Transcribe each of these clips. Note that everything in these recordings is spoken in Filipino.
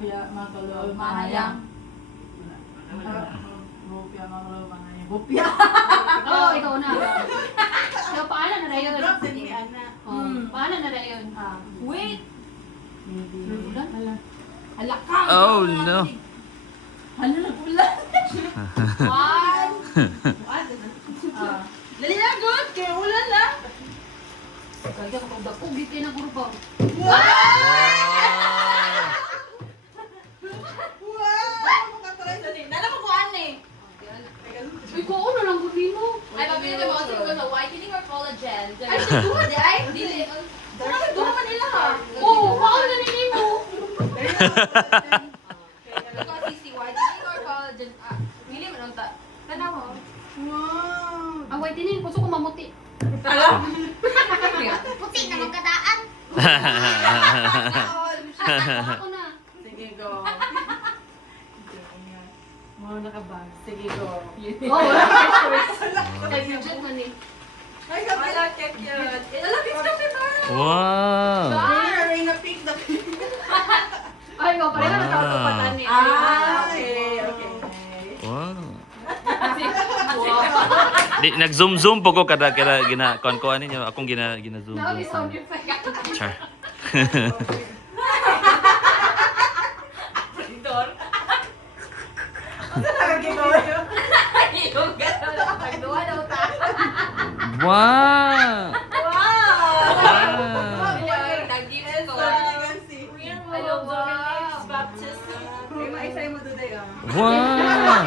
Rupia makalo manayang. Rupia makalo manayang. Rupia. Oh, ikaw na. So, paano na rin yun? Paano na rin yun? Wait! Hala ka! Oh no. Hala nag-ulan. One. Dali na, good! Kaya ulan lang. Kaya kapag dakog, di kayo nagurbaw. Wow! Makatry sa din. Nala mo ko eh. Uy, kung ano lang gawin mo? Ay, mabili ko mga siguro sa whitening or collagen. Ay, siguro di ay? Dili. Ay, duha man nila ha. Oo, paano na nini mo? Kasi si whitening or collagen. Pili mo nang ta. Tanaw mo. Wow! Ang whitening, gusto ko mamuti. Alam? Puti na magkadaan. Ako na. Sige, go. Wow, nakabag. Sige, go. Oh, wala ka choice. Kaya budget man eh. Ay, kapila, cute. Alam, it's the Wow. Ay, na-pick the Ay, ikaw pareho na tao tupatan eh. Okay. Wow. Wow. Di nag-zoom po ko kada gina-kuan ninyo. Akong gina-zoom. Now, this sound effect. Char. Yung gano'n lang. Pagduwa daw ta. Wow. Wow! Nag-gift ko. Hello, wow. Baptism. Isa mo today, Wow.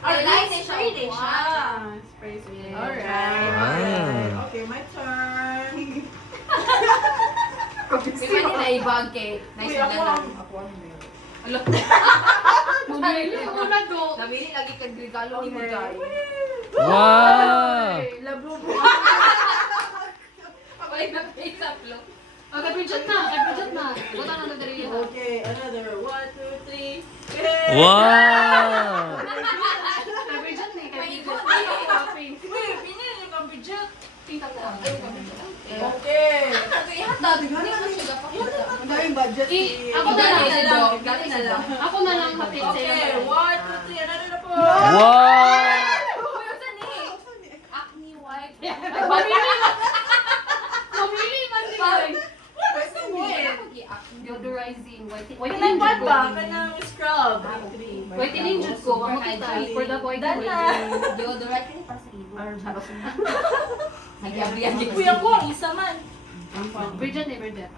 Alright, spray din siya. Alright. Wow. Okay, my turn. May man nila ibang kay. Nice na lang. Mabili ako na do. Namili lagi kag regalo ni mo guys. Wow. Labo mo. Wala na face up lo. Kay budget na. Buta na na dali yan. Okay, another 1, 2, 3. Wow. Kay budget na. Kay budget. Uy, pinili ka budget. Tingnan ko. Okay. Ihatag. Hindi ko siya gapakita. Ang daming budget. Ako na lang. Gali na lang. Ako na lang hatid sa Okay, 1, 2, iyo. 3. Another na po. Wow. Acne white. Mamili man din. Deodorizing. Whitening Kanang jud ba? ko. Kanang scrub. Whitening jud ko. Makita. For the boy. Deodorant ka ni para sa ibo. Nagyabi-yabi. Kuya ko, ang isa man. Bridget ni Bridget.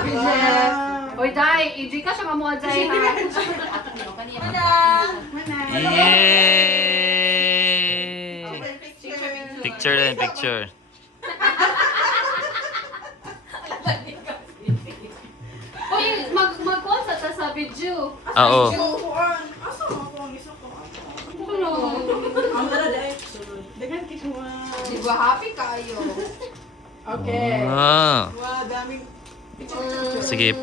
Bridget. Oy, Day. EJ ka siya mamuha, Day. Ha? Mana. Yay. Picture din, picture. Oy, mag-call sa video. Oo. Asa ako ang isa ko? Ano? Ang dala dahil. Dagan kisuwa. Di ba happy kayo? Okay. Wow. Wow, daming. Sige,